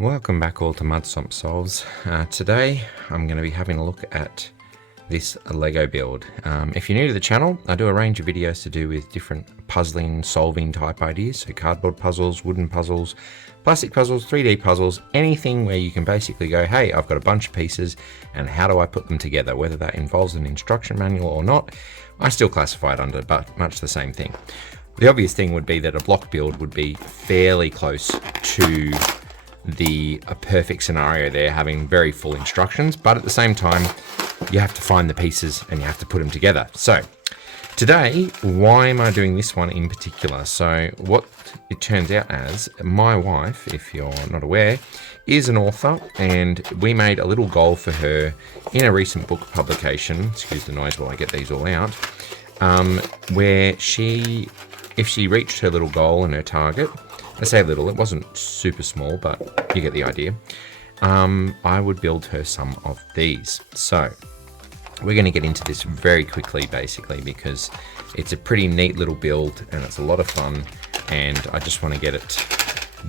Welcome back all to Mud Swamp Solves. Today I'm going to be having a look at this Lego build. If you're new to the channel, I do a range of videos to do with different puzzling, solving type ideas. So cardboard puzzles, wooden puzzles, plastic puzzles, 3D puzzles, anything where you can basically go, hey, I've got a bunch of pieces and how do I put them together? Whether that involves an instruction manual or not, I still classify it under much the same thing. The obvious thing would be that a block build would be fairly close to a perfect scenario there, having very full instructions, but at the same time you have to find the pieces and you have to put them together. So today, why am I doing this one in particular? So what it turns out as, my wife, if you're not aware, is an author, and we made a little goal for her in a recent book publication, excuse the noise while I get these all out, where if she reached her little goal and her target, I say little, it wasn't super small, but you get the idea. I would build her some of these. So we're going to get into this very quickly, basically, because it's a pretty neat little build and it's a lot of fun, and I just want to get it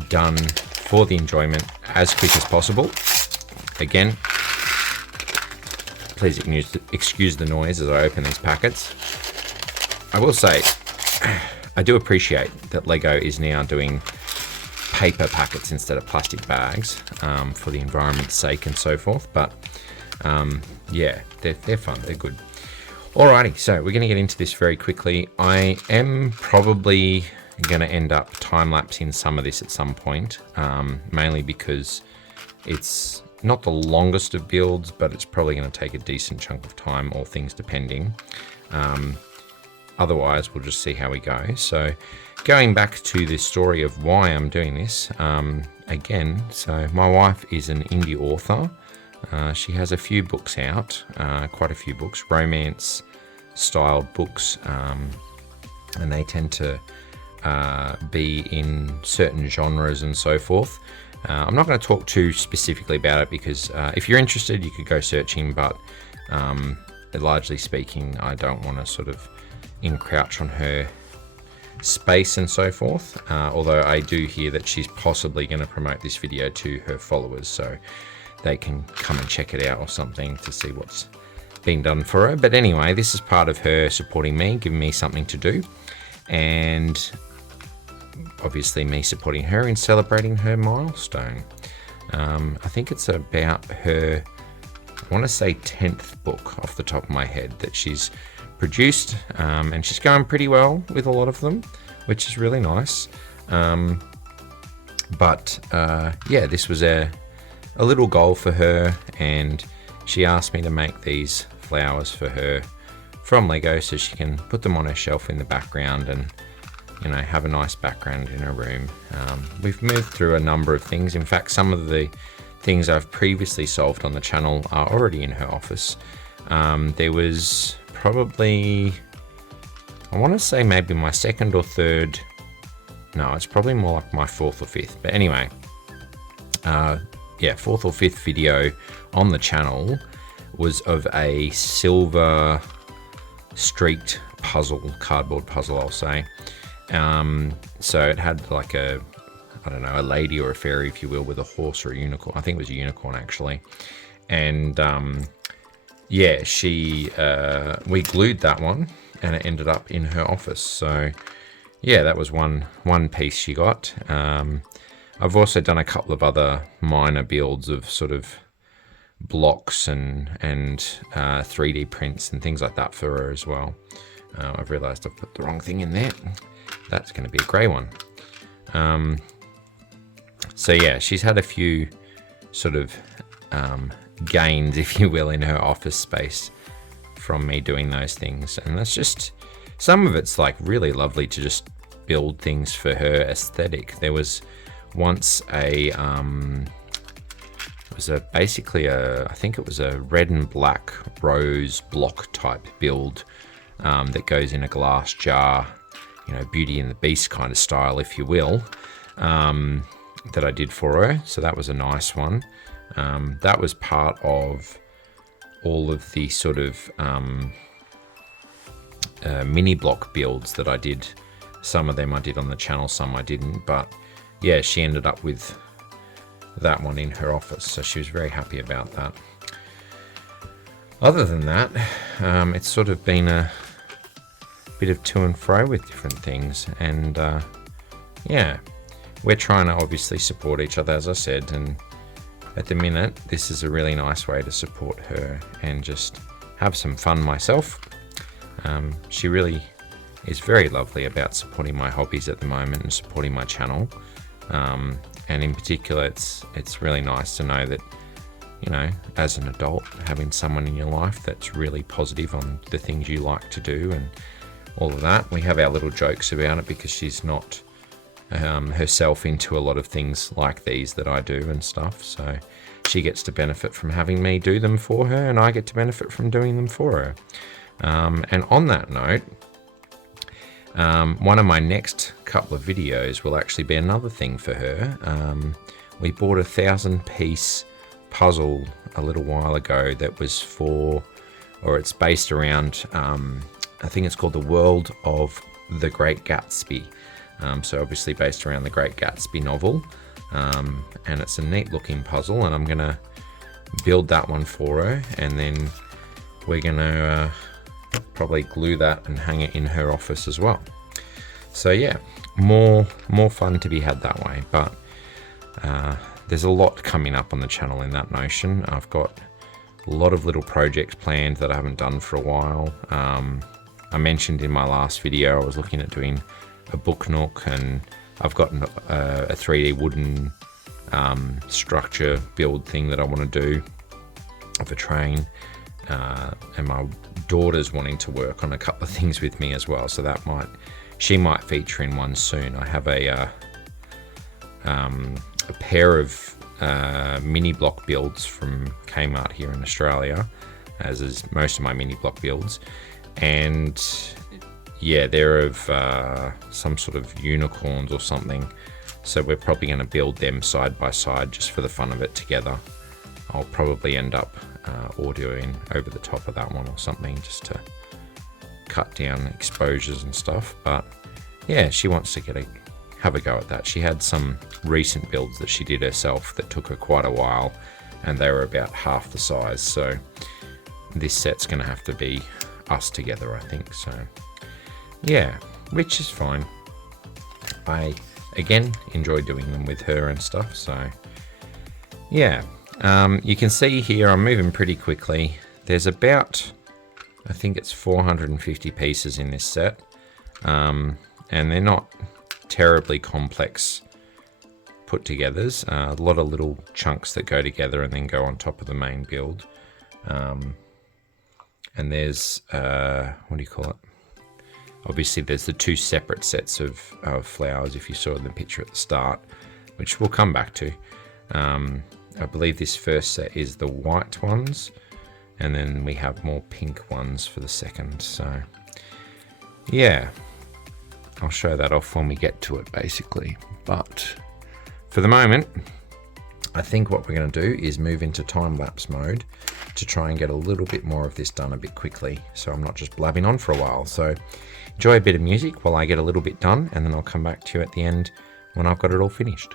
done for the enjoyment as quick as possible. Again, please excuse the noise as I open these packets. I will say, I do appreciate that Lego is now doing paper packets instead of plastic bags for the environment's sake and so forth, but yeah, they're fun, they're good. Alrighty, so we're going to get into this very quickly. I am probably going to end up time-lapsing some of this at some point, mainly because it's not the longest of builds, but it's probably going to take a decent chunk of time, all things depending. Otherwise, we'll just see how we go. So going back to the story of why I'm doing this, again, so my wife is an indie author. She has a few books out, quite a few books, romance-styled books, and they tend to be in certain genres and so forth. I'm not going to talk too specifically about it because if you're interested, you could go searching, but largely speaking, I don't want to sort of encroach on her space and so forth, although I do hear that she's possibly going to promote this video to her followers so they can come and check it out or something to see what's being done for her. But anyway, this is part of her supporting me, giving me something to do, and obviously me supporting her in celebrating her milestone. I think it's about her, I want to say 10th book off the top of my head that she's produced, and she's going pretty well with a lot of them, which is really nice. But yeah, this was a little goal for her, and she asked me to make these flowers for her from Lego so she can put them on her shelf in the background and, you know, have a nice background in her room. We've moved through a number of things. In fact, some of the things I've previously solved on the channel are already in her office. There was probably, I want to say maybe my second or third, no, it's probably more like my fourth or fifth, but anyway, yeah, fourth or fifth video on the channel was of a silver streaked puzzle, cardboard puzzle, I'll say. So it had like a, I don't know, a lady or a fairy, if you will, with a horse or a unicorn. I think it was a unicorn actually. And yeah, we glued that one and it ended up in her office. So yeah, that was one piece she got. I've also done a couple of other minor builds of sort of blocks and 3D prints and things like that for her as well. I've realized I've put the wrong thing in there. That's going to be a grey one. So yeah, she's had a few sort of gains, if you will, in her office space from me doing those things, and that's just, some of it's like really lovely to just build things for her aesthetic. There was once I think it was a red and black rose block type build that goes in a glass jar, you know, Beauty and the Beast kind of style, if you will, that I did for her. So that was a nice one. That was part of all of the sort of mini block builds that I did. Some of them I did on the channel, some I didn't, but yeah, she ended up with that one in her office, so she was very happy about that. Other than that, it's sort of been a bit of to and fro with different things, and yeah, we're trying to obviously support each other, as I said, and at the minute this is a really nice way to support her and just have some fun myself. She really is very lovely about supporting my hobbies at the moment and supporting my channel, and in particular it's really nice to know that, you know, as an adult, having someone in your life that's really positive on the things you like to do and all of that. We have our little jokes about it because she's not herself into a lot of things like these that I do and stuff, so she gets to benefit from having me do them for her, and I get to benefit from doing them for her. And on that note, one of my next couple of videos will actually be another thing for her. We bought a 1,000-piece puzzle a little while ago that was it's based around, I think it's called The World of the Great Gatsby. So obviously based around the Great Gatsby novel, and it's a neat looking puzzle, and I'm gonna build that one for her, and then we're gonna probably glue that and hang it in her office as well. So yeah, more fun to be had that way, but there's a lot coming up on the channel in that notion. I've got a lot of little projects planned that I haven't done for a while. I mentioned in my last video I was looking at doing a book nook, and I've got a 3D wooden structure build thing that I want to do of a train, and my daughter's wanting to work on a couple of things with me as well, so she might feature in one soon. I have a pair of mini block builds from Kmart here in Australia, as is most of my mini block builds, and yeah, they're of some sort of unicorns or something, so we're probably going to build them side by side just for the fun of it together. I'll probably end up audioing over the top of that one or something just to cut down exposures and stuff, but yeah, she wants to have a go at that. She had some recent builds that she did herself that took her quite a while, and they were about half the size, so this set's going to have to be us together, I think. So yeah, which is fine. I again enjoy doing them with her and stuff, so yeah. You can see here I'm moving pretty quickly. There's about, I think it's 450 pieces in this set, and they're not terribly complex put togethers. A lot of little chunks that go together and then go on top of the main build. And there's what do you call it? Obviously there's the two separate sets of flowers, if you saw the picture at the start, which we'll come back to. I believe this first set is the white ones, and then we have more pink ones for the second. So yeah, I'll show that off when we get to it basically. But for the moment, I think what we're going to do is move into time-lapse mode to try and get a little bit more of this done a bit quickly, so I'm not just blabbing on for a while. So enjoy a bit of music while I get a little bit done, and then I'll come back to you at the end when I've got it all finished.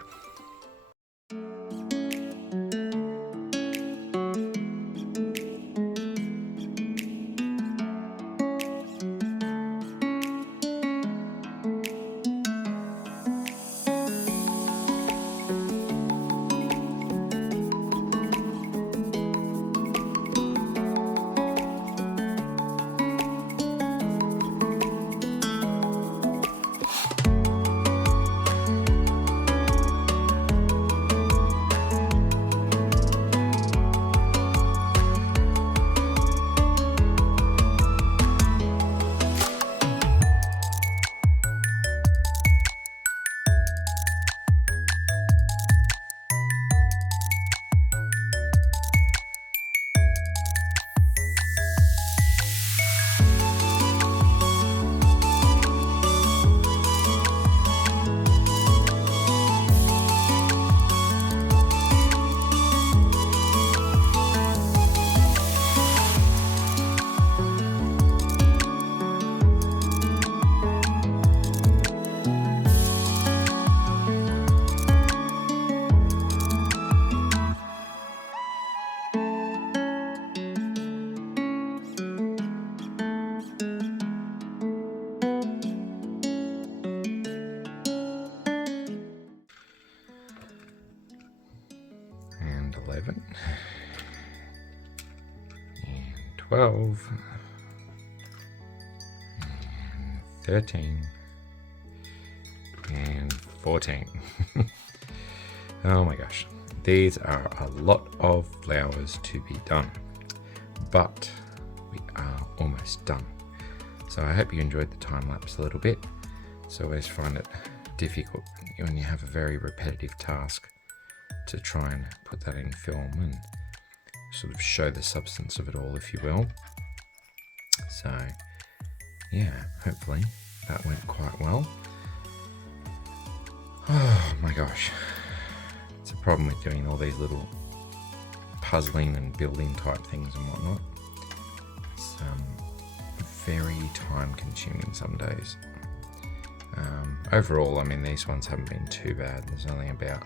11 and 12 and 13 and 14. Oh my gosh, these are a lot of flowers to be done, but we are almost done. So I hope you enjoyed the time lapse a little bit. So I always find it difficult when you have a very repetitive task to try and put that in film and sort of show the substance of it all, if you will. So yeah, hopefully that went quite well. Oh my gosh, it's a problem with doing all these little puzzling and building type things and whatnot. It's very time consuming some days. Overall, I mean, these ones haven't been too bad. There's only about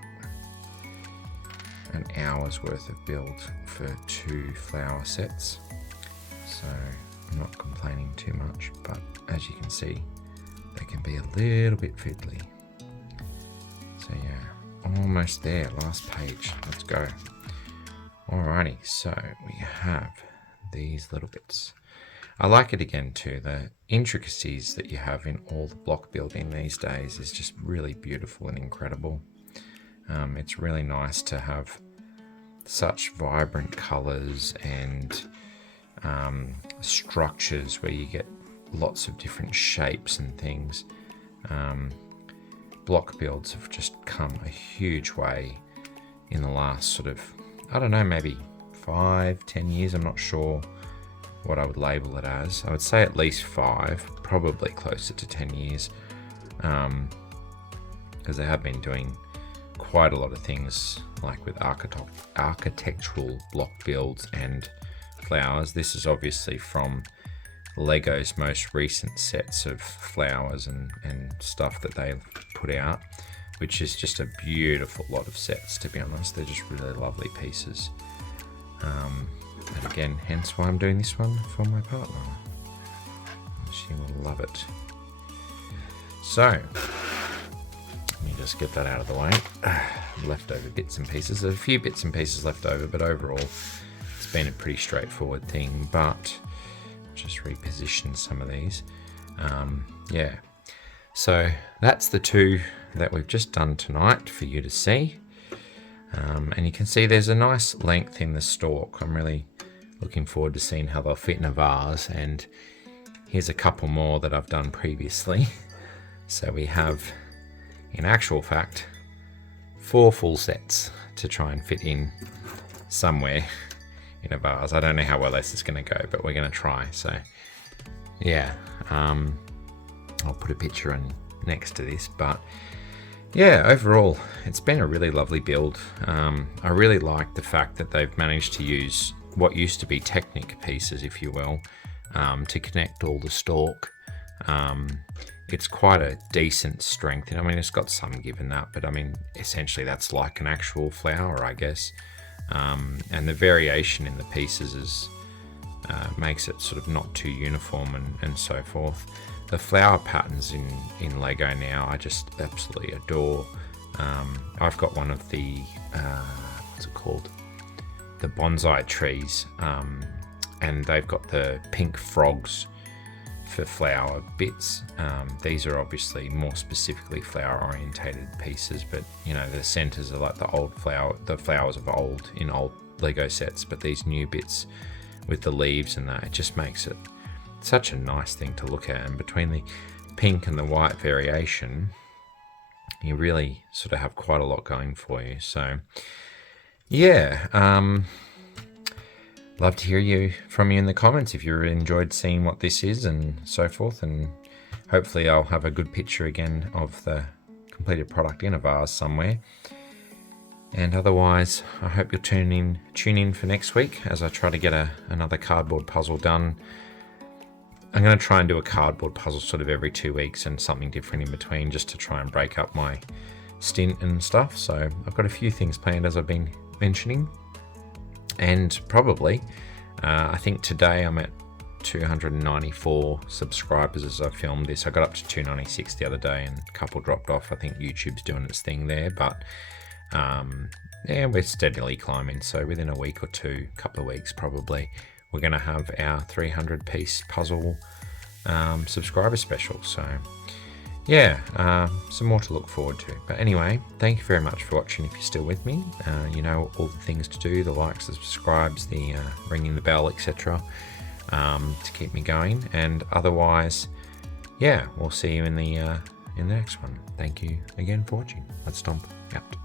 an hour's worth of build for 2 flower sets, so I'm not complaining too much, but as you can see, they can be a little bit fiddly. So yeah, almost there, last page, let's go. Alrighty, so we have these little bits. I like it again too, the intricacies that you have in all the block building these days is just really beautiful and incredible. It's really nice to have such vibrant colors and structures where you get lots of different shapes and things. Block builds have just come a huge way in the last sort of, I don't know, maybe 5-10 years. I'm not sure what I would label it as. I would say at least 5, probably closer to 10 years, because they have been doing quite a lot of things like with architectural block builds and flowers. This is obviously from Lego's most recent sets of flowers and stuff that they've put out, which is just a beautiful lot of sets, to be honest. They're just really lovely pieces. And again, hence why I'm doing this one for my partner. She will love it. So, let me just get that out of the way. Leftover bits and pieces. There's a few bits and pieces left over, but overall, it's been a pretty straightforward thing. But just reposition some of these. Yeah. So that's the 2 that we've just done tonight for you to see. And you can see there's a nice length in the stalk. I'm really looking forward to seeing how they'll fit in a vase. And here's a couple more that I've done previously. So we have, in actual fact, 4 full sets to try and fit in somewhere in a vase. I don't know how well this is going to go, but we're going to try. So yeah, I'll put a picture in next to this, but yeah, overall, it's been a really lovely build. I really like the fact that they've managed to use what used to be Technic pieces, if you will, to connect all the stalk. It's quite a decent strength. I mean, it's got some give in that, but I mean, essentially that's like an actual flower, I guess. And the variation in the pieces makes it sort of not too uniform and so forth. The flower patterns in Lego now I just absolutely adore. I've got one of the, what's it called? The bonsai trees, and they've got the pink frogs for flower bits. These are obviously more specifically flower orientated pieces, but you know, the centers are like the flowers of old in old Lego sets, but these new bits with the leaves and that, it just makes it such a nice thing to look at. And between the pink and the white variation, you really sort of have quite a lot going for you. So yeah, love to hear from you in the comments if you enjoyed seeing what this is and so forth, and hopefully I'll have a good picture again of the completed product in a vase somewhere. And otherwise, I hope you'll tune in for next week as I try to get another cardboard puzzle done. I'm going to try and do a cardboard puzzle sort of every 2 weeks and something different in between, just to try and break up my stint and stuff. So I've got a few things planned, as I've been mentioning. And probably, I think today I'm at 294 subscribers as I filmed this. I got up to 296 the other day and a couple dropped off. I think YouTube's doing its thing there, but yeah, we're steadily climbing. So within a week or two, couple of weeks probably, we're going to have our 300-piece puzzle subscriber special. So yeah, some more to look forward to. But anyway, thank you very much for watching. If you're still with me, you know all the things to do: the likes, the subscribes, the ringing the bell, etc., to keep me going. And otherwise, yeah, we'll see you in the next one. Thank you again for watching. Let's stomp out.